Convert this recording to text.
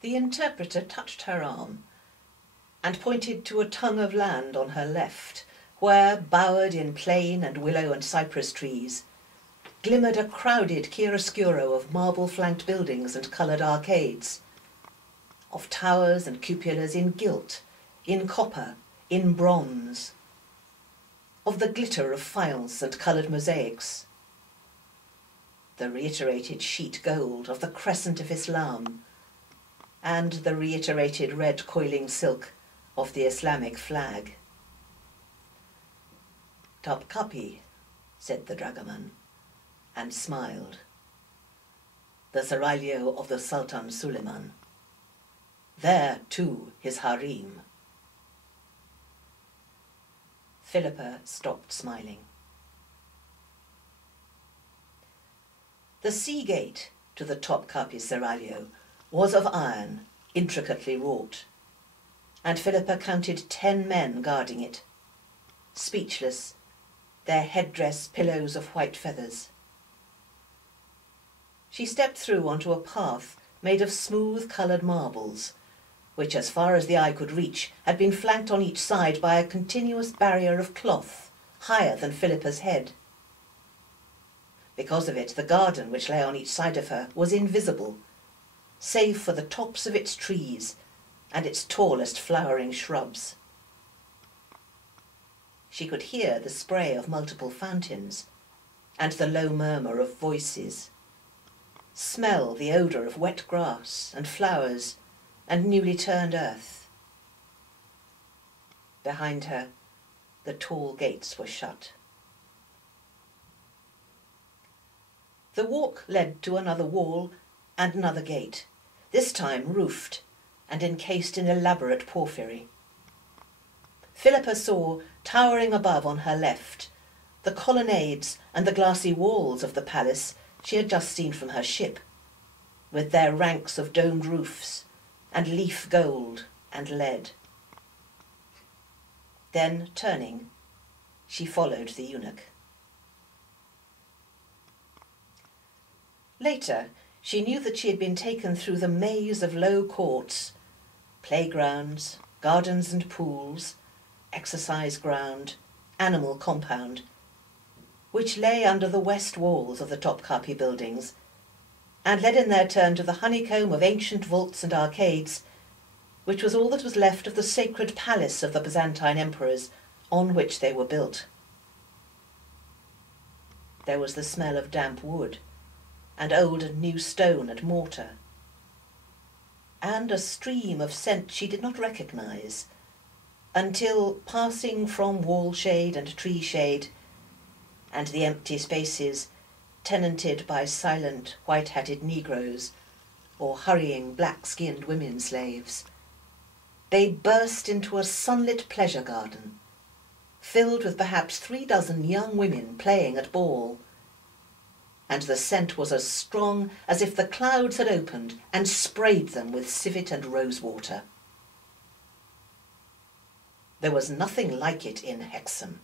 The interpreter touched her arm and pointed to a tongue of land on her left, where, bowered in plane and willow and cypress trees, glimmered a crowded chiaroscuro of marble-flanked buildings and coloured arcades, of towers and cupolas in gilt, in copper, in bronze, of the glitter of faience and coloured mosaics, the reiterated sheet gold of the crescent of Islam, and the reiterated red coiling silk of the Islamic flag. "Topkapi," said the dragoman, and smiled. "The seraglio of the Sultan Suleiman. There, too, his harem." Philippa stopped smiling. The sea gate to the Topkapi seraglio was of iron, intricately wrought, and Philippa counted 10 men guarding it, speechless, their headdress pillows of white feathers. She stepped through onto a path made of smooth coloured marbles, which, as far as the eye could reach, had been flanked on each side by a continuous barrier of cloth, higher than Philippa's head. Because of it, the garden which lay on each side of her was invisible, save for the tops of its trees and its tallest flowering shrubs. She could hear the spray of multiple fountains and the low murmur of voices, smell the odour of wet grass and flowers and newly turned earth. Behind her, the tall gates were shut. The walk led to another wall and another gate, this time roofed and encased in elaborate porphyry. Philippa saw, towering above on her left, the colonnades and the glassy walls of the palace she had just seen from her ship, with their ranks of domed roofs and leaf gold and lead. Then, turning, she followed the eunuch. Later, she knew that she had been taken through the maze of low courts, playgrounds, gardens and pools, exercise ground, animal compound, which lay under the west walls of the Topkapi buildings, and led in their turn to the honeycomb of ancient vaults and arcades, which was all that was left of the sacred palace of the Byzantine emperors on which they were built. There was the smell of damp wood, and old and new stone and mortar, and a stream of scent she did not recognize, until, passing from wall shade and tree shade, and the empty spaces tenanted by silent white-hatted Negroes or hurrying black-skinned women slaves, they burst into a sunlit pleasure garden, filled with perhaps 36 young women playing at ball, and the scent was as strong as if the clouds had opened and sprayed them with civet and rosewater. There was nothing like it in Hexham.